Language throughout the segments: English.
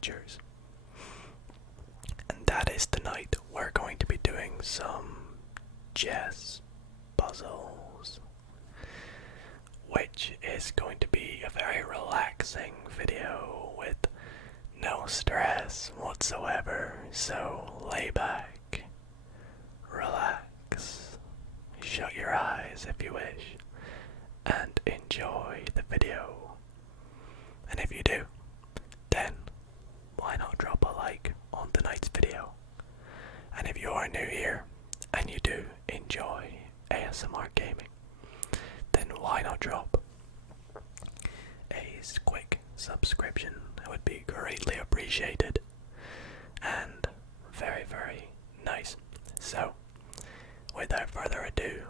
creatures. And that is tonight we're going to be doing some chess puzzles, which is going to be a very relaxing video with no stress whatsoever. So lay back, relax, shut your eyes if you wish, and enjoy the video. And if you do, then why not drop a like on tonight's video? And if you are new here and you do enjoy ASMR gaming, then why not drop a quick subscription? It would be greatly appreciated and very, very nice. So, without further ado,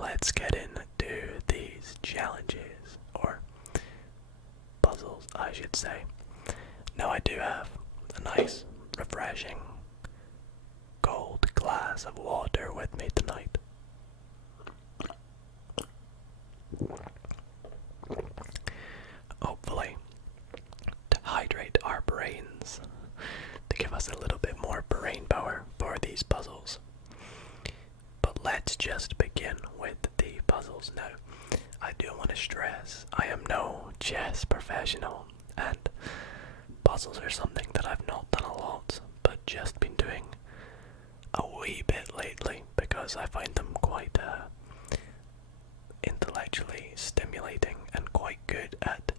let's get into these challenges, or puzzles, I should say. Now, I do have a nice, refreshing, cold glass of water with me tonight. Hopefully, to hydrate our brains, to give us a little bit more brain power for these puzzles. But let's just begin with the puzzles now. I do want to stress, I am no chess professional, and puzzles are something that I've not done a lot, but just been doing a wee bit lately because I find them quite intellectually stimulating and quite good at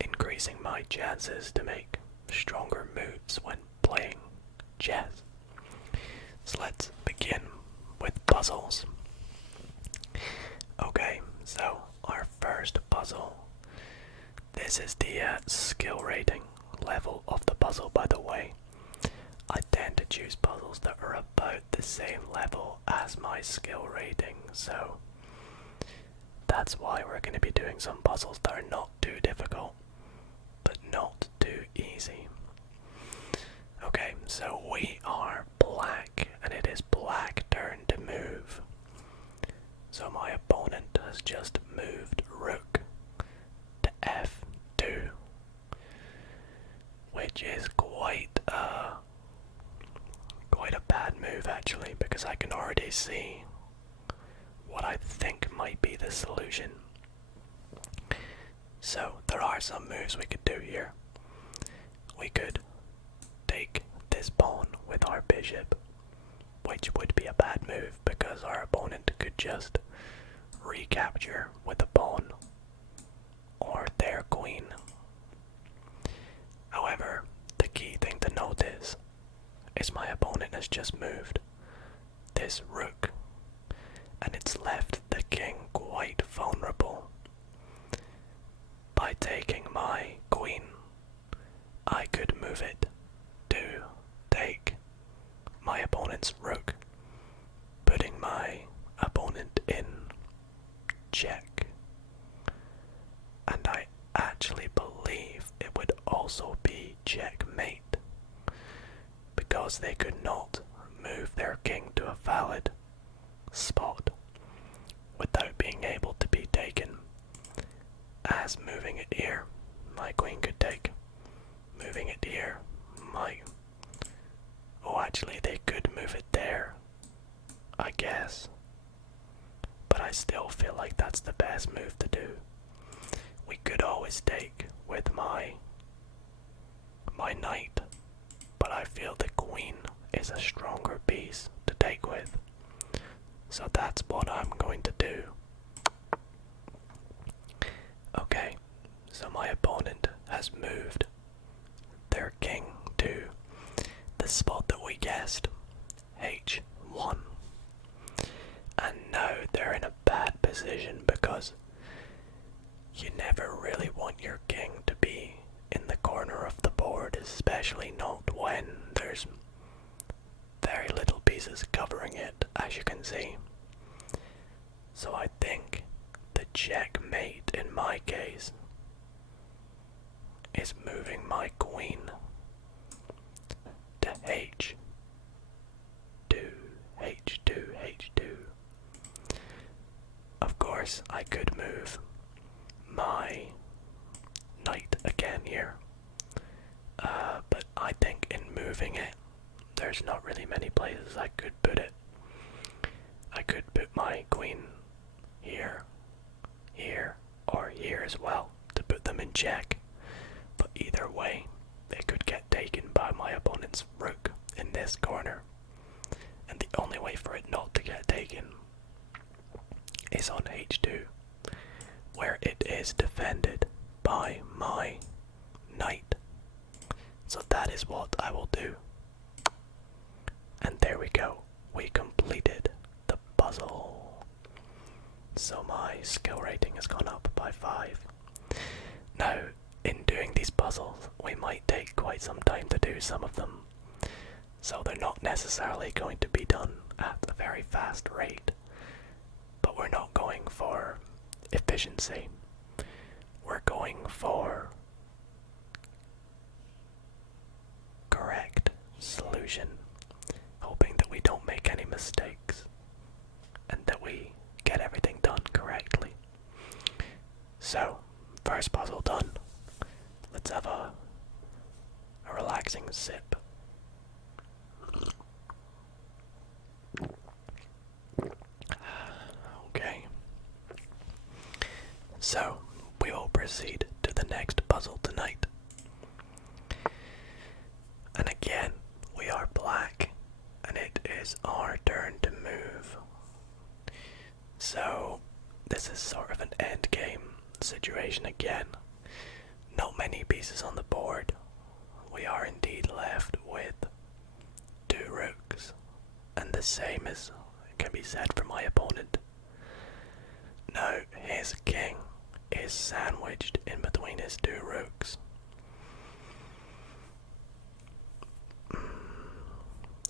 increasing my chances to make stronger moves when playing chess. So let's begin with puzzles. Okay, so our first puzzle. This is the skill rating level of the puzzle, by the way. I tend to choose puzzles that are about the same level as my skill rating, so that's why we're going to be doing some puzzles that are not too difficult, but not too easy. Okay, so we are black, and it is black turn to move. So my opponent has just moved rook to f2, which is quite a bad move actually, because I can already see what I think might be the solution. So there are some moves we could do here. We could take this pawn with our bishop, which would be a bad move because our opponent could just recapture with a pawn or their queen. However, the key thing to note is my opponent has just moved this rook, and it's left the king quite vulnerable. By taking my queen, I could move it to take my opponent's rook, putting my opponent in check. And I actually believe it would also be checkmate, because they could not move their king to a valid spot without being able to be taken. As moving it here, my queen could take. Moving it here, actually they could move it there, I guess. But I still feel like that's the best move to do. We could always take with my knight, but I feel the queen is a stronger piece to take with. So that's what I'm going to do. Okay, so my opponent has moved their king to the spot that we guessed, h1. And now they're in a bad position because you never really want your king to be in the corner of the board, especially not when there's very little pieces covering it, as you can see. So I think the checkmate in my case is moving my queen to h2, h2, h2. Of course, I could move my knight again here, but moving it, there's not really many places I could put it. I could put my queen here, here, or here as well to put them in check, but either way, they could get taken by my opponent's rook in this corner, and the only way for it not to get taken is on h2, where it is defended by my knight. So that is what I will do. And there we go, we completed the puzzle. So my skill rating has gone up by 5. Now, in doing these puzzles, we might take quite some time to do some of them, so they're not necessarily going to be done at a very fast rate, but we're not going for efficiency. We're going for correct solution, hoping that we don't make any mistakes and that we get everything done correctly. So, first puzzle done. Let's have a relaxing sip. Okay. So, we will proceed to the next puzzle tonight. And again, we are black, and it is our turn to move. So, this is sort of an end game situation again. Not many pieces on the board. We are indeed left with 2 rooks, and the same as can be said for my opponent. Now, his king is sandwiched in between his 2 rooks.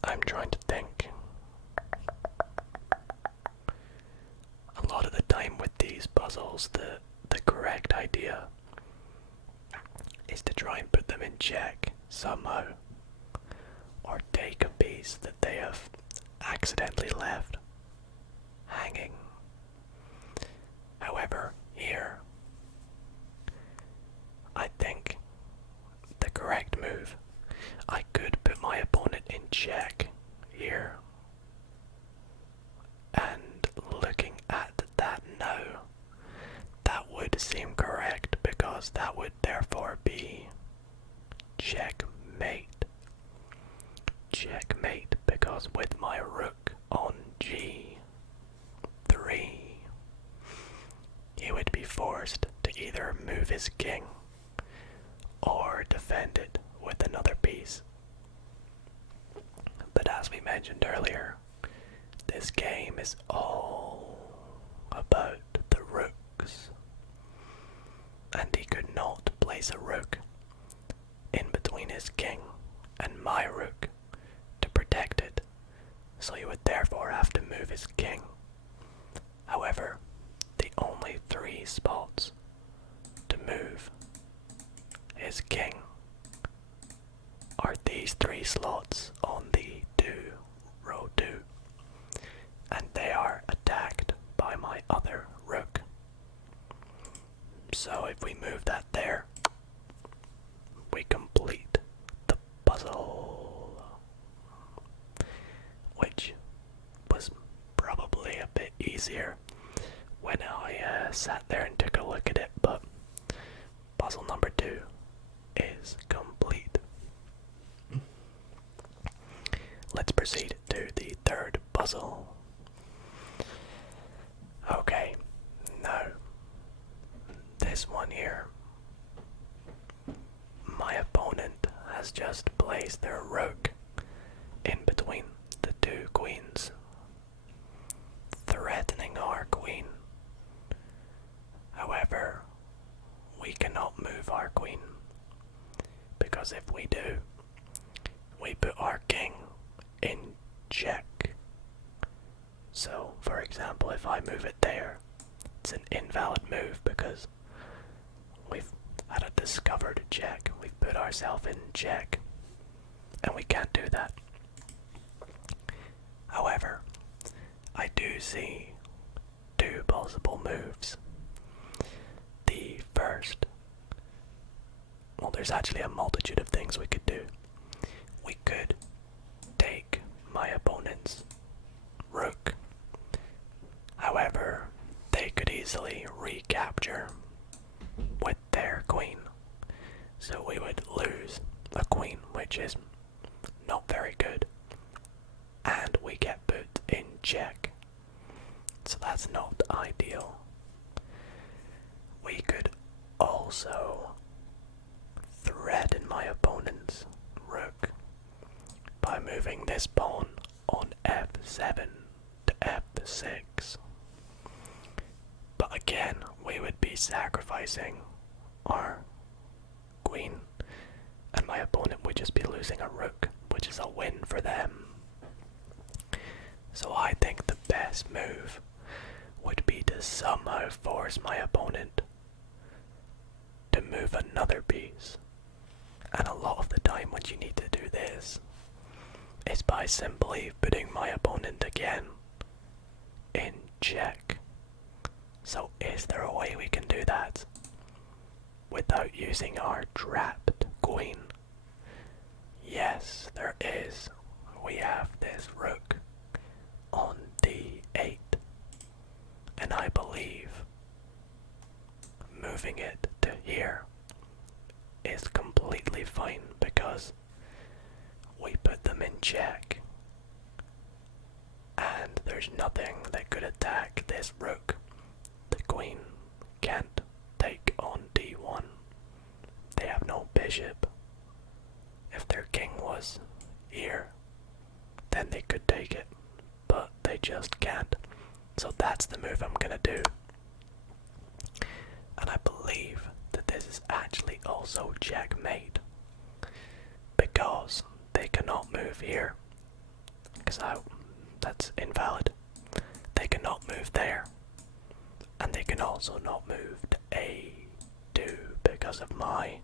I'm trying to think. A lot of the time with these puzzles, the correct idea is to try and put them in check somehow, or take a piece that they have accidentally left hanging. However, here, I think the correct move, I could put my opponent in check here, and looking at that now, that would seem correct, because that would therefore be checkmate. Checkmate, because with my rook on g3, he would be forced to either move his king or defend it with another piece. But as we mentioned earlier, this game is all about the rooks, and he could not place a rook in between his king and my rook to protect it, so he would therefore have to move his king. However, the only 3 spots to move his king are these 3 slots on the row 2, and they are attacked by my other rook. So if we move that there, we complete the puzzle, which was probably a bit easier when I sat there and took a look at it, but puzzle number 2 is complete. Let's proceed to the third puzzle. Okay, now, this one here, my opponent has just placed their rook in between the 2 queens, threatening our queen. However, we cannot move our queen, because if we do, we put our king in check. So, for example, if I move it there, it's an invalid move because we've had a discovered check. We've put ourselves in check, and we can't do that. However, I do see 2 possible moves. The first, well, there's actually a multitude of things we could do. we could take my opponent's rook. However, they could easily recapture with their queen. So we would lose a queen, which is not very good. And we get put in check. So that's not ideal. We could also threaten my opponent's rook by moving this pawn on f7 to f6. But again, we would be sacrificing our queen, and my opponent would just be losing a rook, which is a win for them. So I think the best move would be to somehow force my opponent to move another piece. And a lot of the time when you need to do this is by simply putting my opponent again in check. So is there a way we can do that without using our trapped queen? Yes, there is. We have this rook on d8, and I believe moving it to here is completely fine because we put them in check, and there's nothing that could attack this rook. The queen can't take on d1. They have no bishop. If their king was here, then they could take it, but they just can't. So that's the move I'm gonna do. And I believe that this is actually also checkmate, because they cannot move here, because that's invalid. They cannot move there, and they can also not move to a2 because of my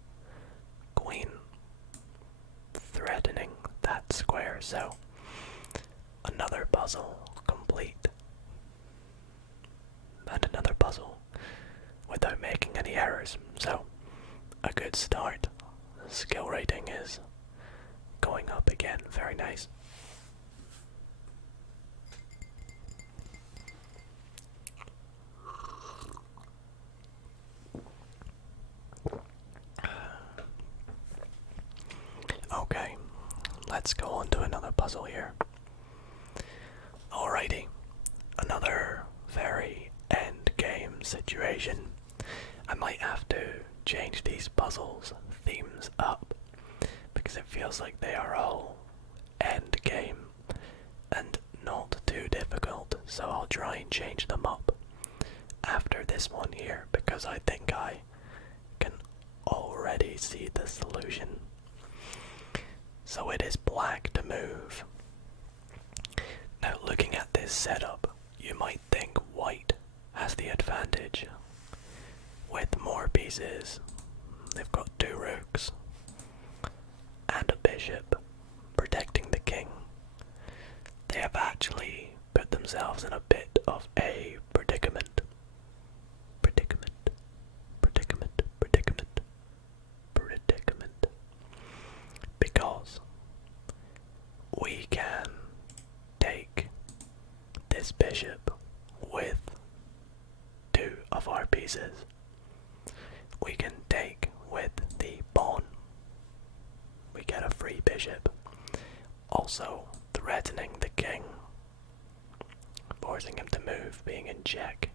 queen threatening that square. So another puzzle complete, and another puzzle without making any errors. So a good start. The skill rating is going up again. Very nice. Okay, let's go on to another puzzle here. Alrighty, another very end game situation. I might have to change these puzzles themes up because it feels like they are all end game and not too difficult, so I'll try and change them up after this one here because I think I can already see the solution. So it is black to move. Now looking at this setup, you might think white has the advantage with more pieces. They've got 2 rooks and a bishop protecting the king. They have actually put themselves in a bit of a predicament. Because we can take this bishop with 2 of our pieces. We can take with the pawn. We get a free bishop. Also threatening the king, forcing him to move, being in check,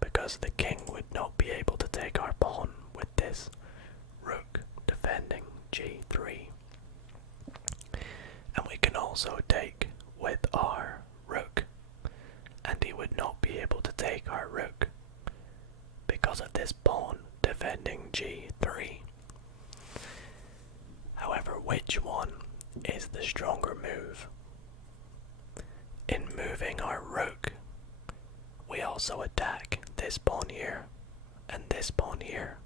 because the king would not be able to take our pawn with this rook defending g3. And we can also take with our rook, and he would not be able to take our rook because of this pawn defending g3. However, which one is the stronger move? In moving our rook, we also attack this pawn here and this pawn here.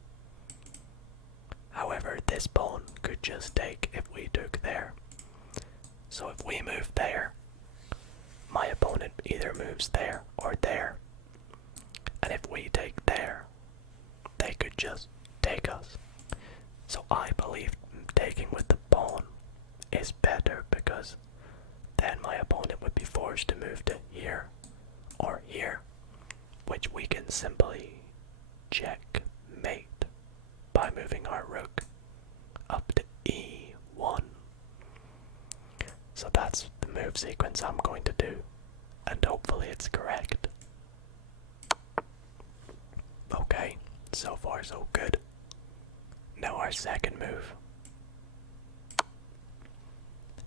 However, this pawn could just take if we took there. So if we move there, my opponent either moves there or there. And if we take there, they could just take us. So I believe taking with the pawn is chose to move to here or here, which we can simply checkmate by moving our rook up to e1. So that's the move sequence I'm going to do, and hopefully it's correct. Okay, so far so good. Now our second move.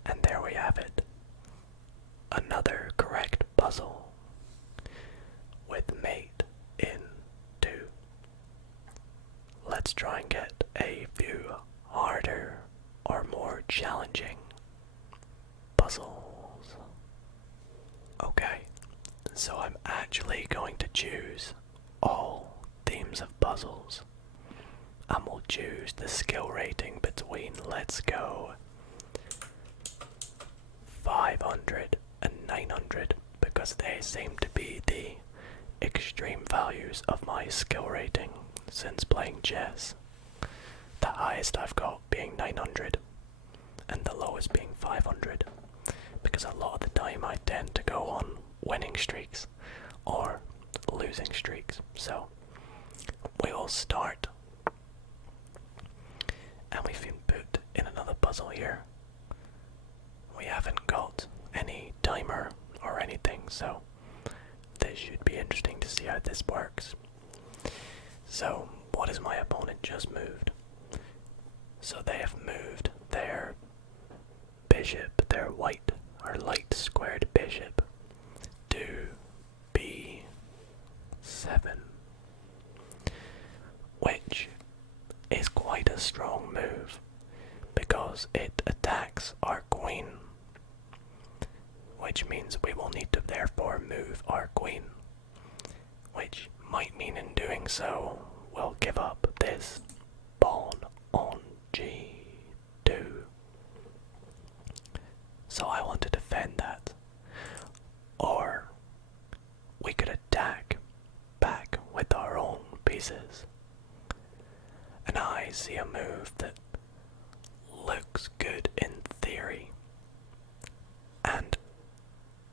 And there we have it. Another correct puzzle with mate in 2. Let's try and get a few harder or more challenging puzzles. Okay, so I'm actually going to choose all themes of puzzles, and we'll choose the skill rating between, let's go, 500 and 900, because they seem to be the extreme values of my skill rating since playing chess. The highest I've got being 900 and the lowest being 500, because a lot of the time I tend to go on winning streaks or losing streaks. So we will start, and we've been put in another puzzle here. We haven't got any timer or anything, so this should be interesting to see how this works. So what has my opponent just moved? So they have moved their bishop, their white or light squared bishop, to b7, which is quite a strong move because it attacks our queen, which means we will need to therefore move our queen, which might mean in doing so we'll give up this pawn on g2. So I want to defend that, or we could attack back with our own pieces. And I see a move that looks good in theory, and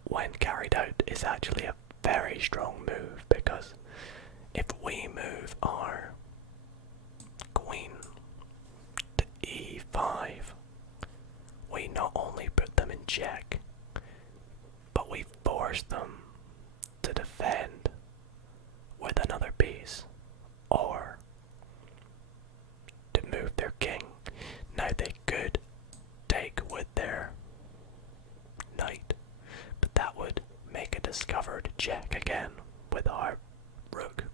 when carried out is actually a very strong move, because if we move our queen to e5, we not only put them in check, but we force them to defend with another piece, or to move their king. Now they could take with their knight, but that would make a discovered check again with our rook,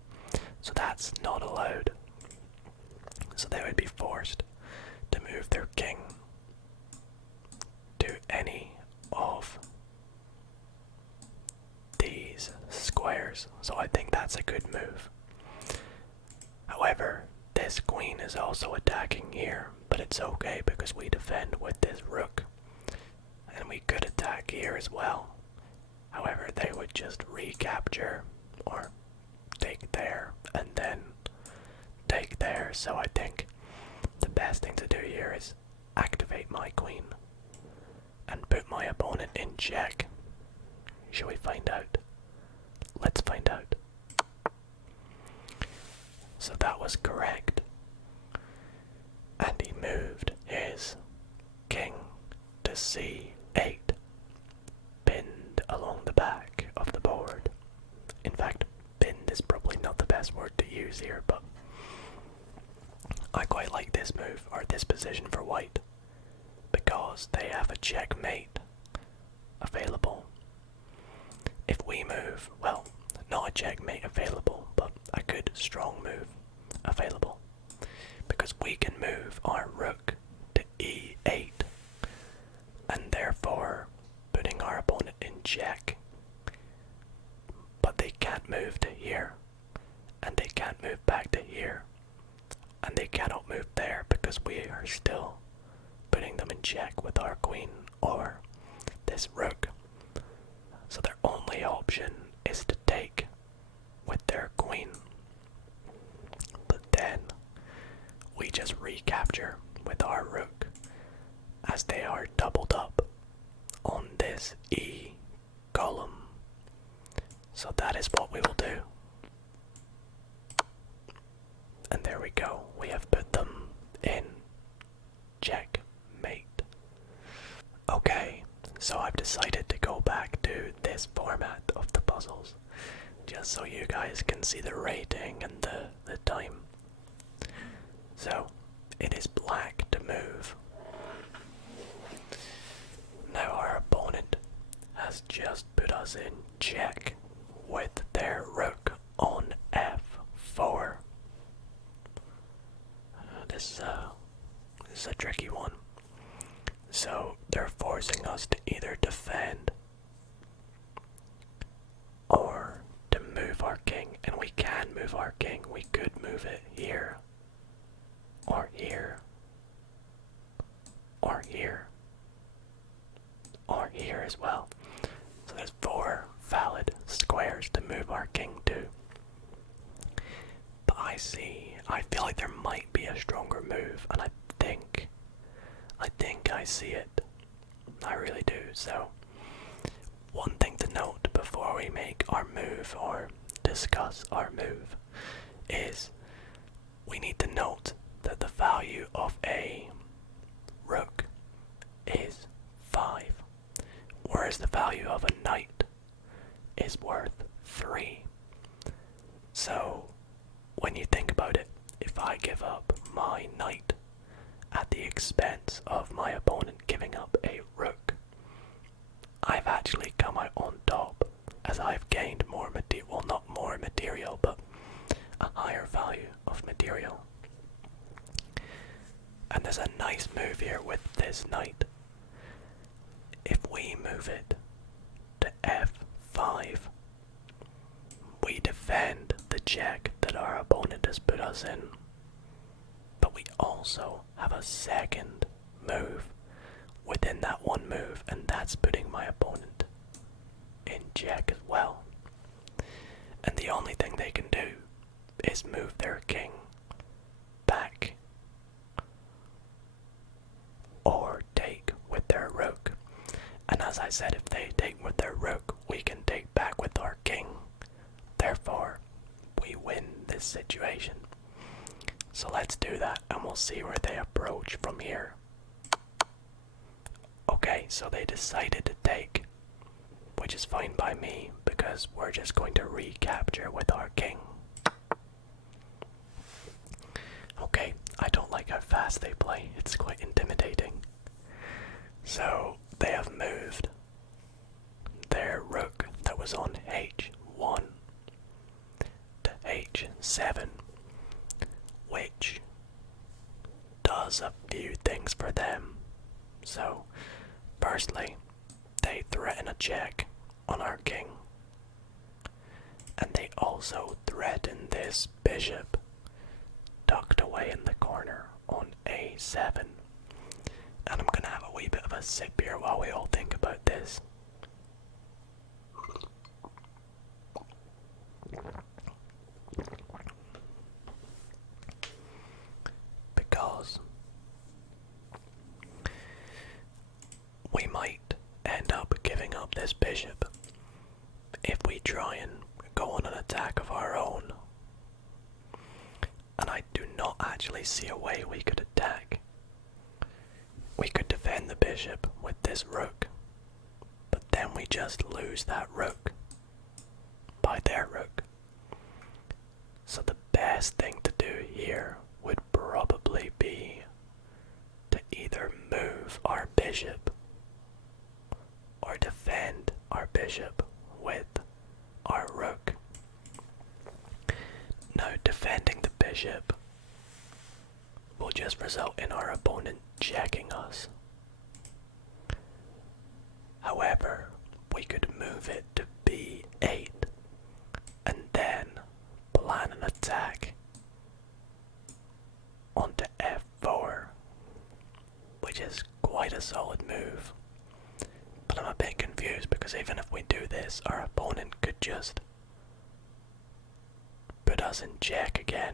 so that's not allowed. So they would be forced to move their king to any of these squares, so I think that's a good move. However, this queen is also attacking here, but it's okay because we defend with this rook, and we could attack here as well. However, they would just recapture or take there and then take there, so I think the best thing to do here is activate my queen and put my opponent in check. Shall we find out? Let's find out. So that was correct, and he moved his king to c8, pinned along the back of the board. In fact, pinned is probably not the best word to use here, but I quite like this move, or this position for white, because they have a checkmate available. If we move, well, not a checkmate available, but a good strong move available, because we can move our rook to e8, and therefore putting our opponent in check. But they can't move to here, and they can't move back to here, and they cannot move there because we are still putting them in check with our queen or this rook. So their only option is to take with their queen. But then we just recapture with our rook, as they are doubled up on this e column. this format of the puzzles, just so you guys can see the rating and the time. So, it is black to move. Now our opponent has just put us in check with their rook on f4. This is a tricky one. So they're forcing us to either defend or to move our king, and we can move our king. We could move it here, or here, or here, or here as well. So there's 4 valid squares to move our king to. But I feel like there might be a stronger move, and I think I see it. I really do. So, one thing to note before we make our move or discuss our move is we need to note that the value of a rook is 5, whereas the value of a knight is worth 3. So, when you think about it, if I give up my knight at the expense of my opponent giving up a rook, I've actually come out on top, as I've gained more material, well, not more material, but a higher value of material. And there's a nice move here with this knight. If we move it to f5, we defend the check that our opponent has put us in, but we also have a second move within that one move, and that's putting my opponent in check as well. And the only thing they can do is move their king back or take with their rook. And as I said, if they take with their rook, we can take back with our king. Therefore, we win this situation. So let's do that, and we'll see where they approach from here. Okay, so they decided to take, which is fine by me, because we're just going to recapture with our king. Okay, I don't like how fast they play. It's quite intimidating. So, they have moved their rook that was on h1 to h7, which does a few things for them. So, firstly, they threaten a check on our king, and they also threaten this bishop tucked away in the corner on a7. And I'm gonna have a wee bit of a sip here while we all think about this. Because we might end up giving up this bishop if we try and go on an attack of our own. And I do not actually see a way we could attack. We could defend the bishop with this rook, but then we just lose that rook by their rook. So the best thing to do here would probably be to either move our bishop or defend our bishop with our rook. Now, defending the bishop will just result in our opponent checking us. However, we could move it to b8 and then plan an attack onto f4, which is quite a solid move. But I'm a bit confused because even if we do this, our opponent could just put us in check again.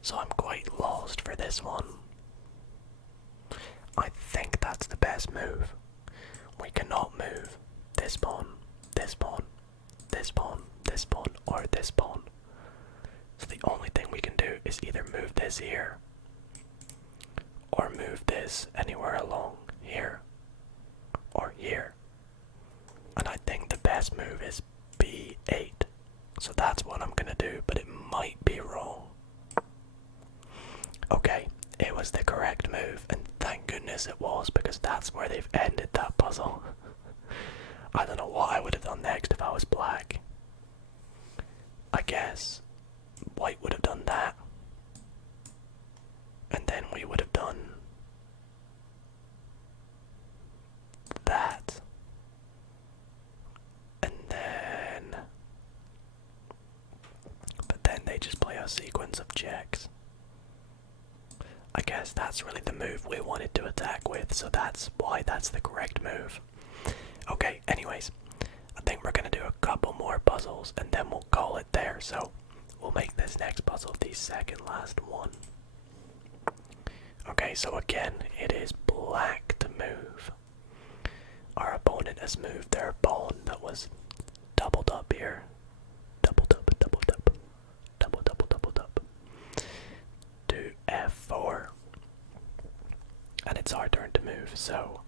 So I'm quite lost for this one. I think that's the best move. We cannot move this pawn, this pawn, this pawn, this pawn, or this pawn. So the only thing we can do is either move this here, or move this anywhere along here, or here. And I think the best move is b8. So that's what I'm gonna do, but it might be wrong. Okay, it was the correct move, and thank goodness it was, because that's where they've ended that puzzle. I don't know what I would have done next if I was black. I guess white would have done that. And then we would have done that. And then... But then they just play a sequence of checks. I guess that's really the move we wanted to attack with, so that's why that's the correct move. Okay, anyways, I think we're gonna do a couple more puzzles and then we'll call it there, so we'll make this next puzzle the second last one. Okay, so again, it is black to move. Our opponent has moved their pawn that was doubled up here. Doubled up, doubled up, double, double, doubled up. To f4. And it's our turn to move, so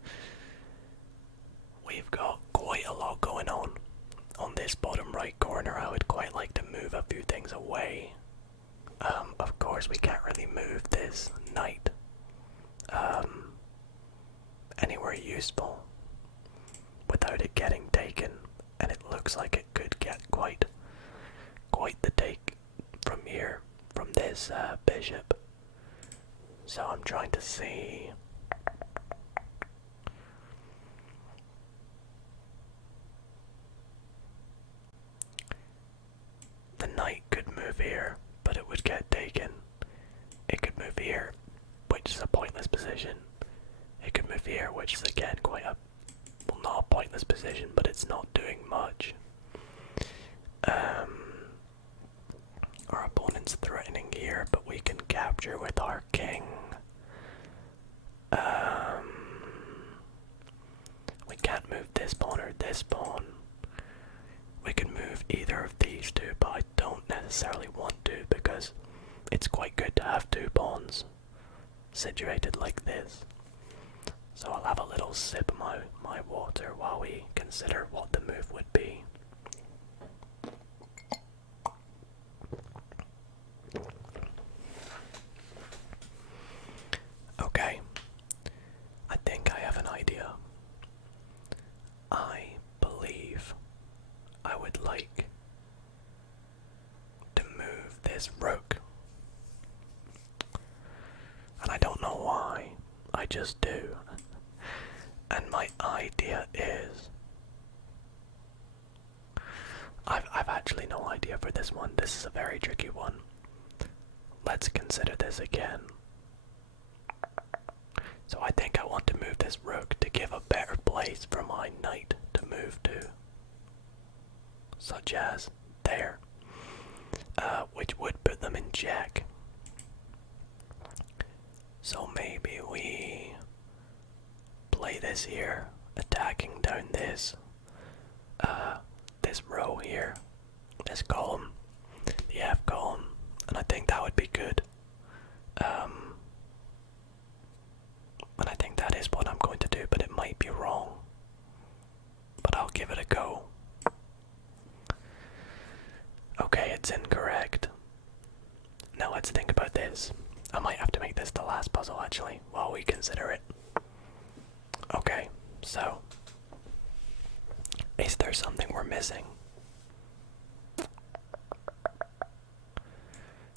we've got quite a lot going on this bottom right corner. I would quite like to move a few things away. Of course, we can't really move this knight anywhere useful without it getting taken, and it looks like it could get quite the take from here, from this bishop. So I'm trying to see. The knight could move here, but it would get taken. It could move here, which is a pointless position. It could move here, which is again quite a, well, not a pointless position, but it's not doing much. Our opponent's threatening here, but we can capture with our king. We can't move this pawn or this pawn. We can move either of these two, but I don't necessarily want to, because it's quite good to have two pawns situated like this. So I'll have a little sip of my water while we consider what the move would be. Okay, I think I have an idea. I believe I would like to move this rook. And I don't know why, I just do. And my idea is... I've actually no idea for this one. This is a very tricky one. Let's consider this again. So I think I want to move this rook to give a better place for my knight to move to. Such as there. Which would put them in check. So maybe we play this here, attacking down this row here, this column, the F column, and I think that would be good. And I think that is what I'm going to do, but it might be wrong. But I'll give it a go. Okay, it's incorrect. Now let's think about this. I might have to make this the last puzzle actually, while we consider it. Okay, so is there something we're missing?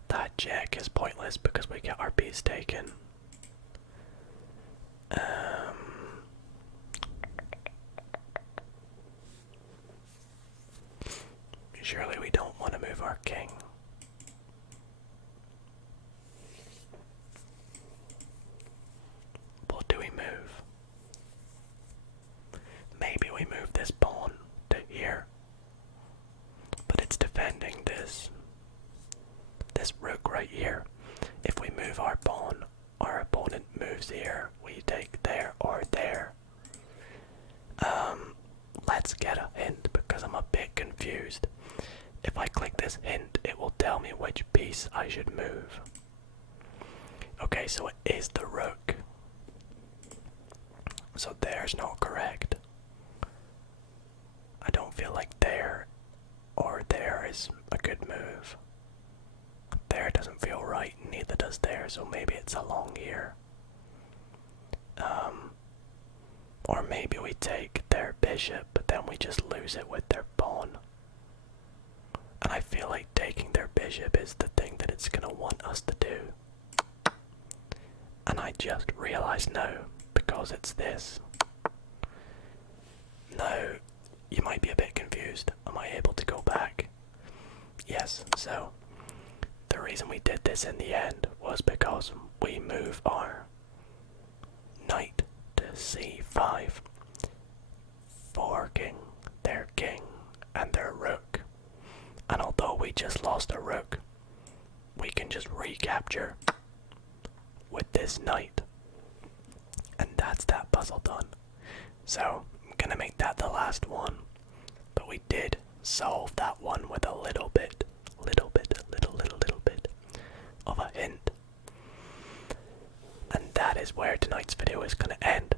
That check is pointless because we get our piece taken. Surely we don't want to move our king. What do we move? Maybe we move this pawn to here. But it's defending this rook right here. If we move our pawn, our opponent moves here. We take there or there. Let's get a hint because I'm a bit confused. If I click this hint, it will tell me which piece I should move. Okay, so it is the rook. So there's not correct. I don't feel like there there, so maybe it's along here. Or maybe we take their bishop, but then we just lose it with their pawn. And I feel like taking their bishop is the thing that it's gonna want us to do. And I just realized no, because it's this. No, you might be a bit confused. Am I able to go back? Yes, so the reason we did this in the end was because we move our knight to c5, forking their king and their rook. And although we just lost a rook, we can just recapture with this knight. And that's that puzzle done. So I'm gonna make that the last one. But we did solve that one with a little bit of a hint. And that is where tonight's video is gonna end.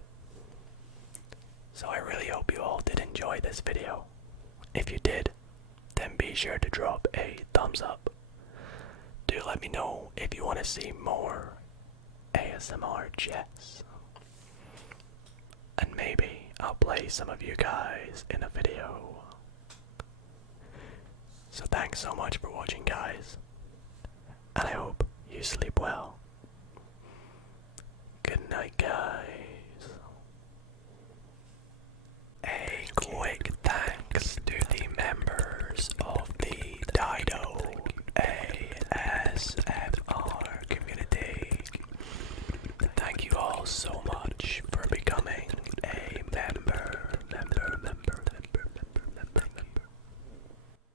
So I really hope you all did enjoy this video. If you did, then be sure to drop a thumbs up. Do let me know if you want to see more ASMR chess. And maybe I'll play some of you guys in a video. So thanks so much for watching, guys. And I hope you sleep well. Good night, guys.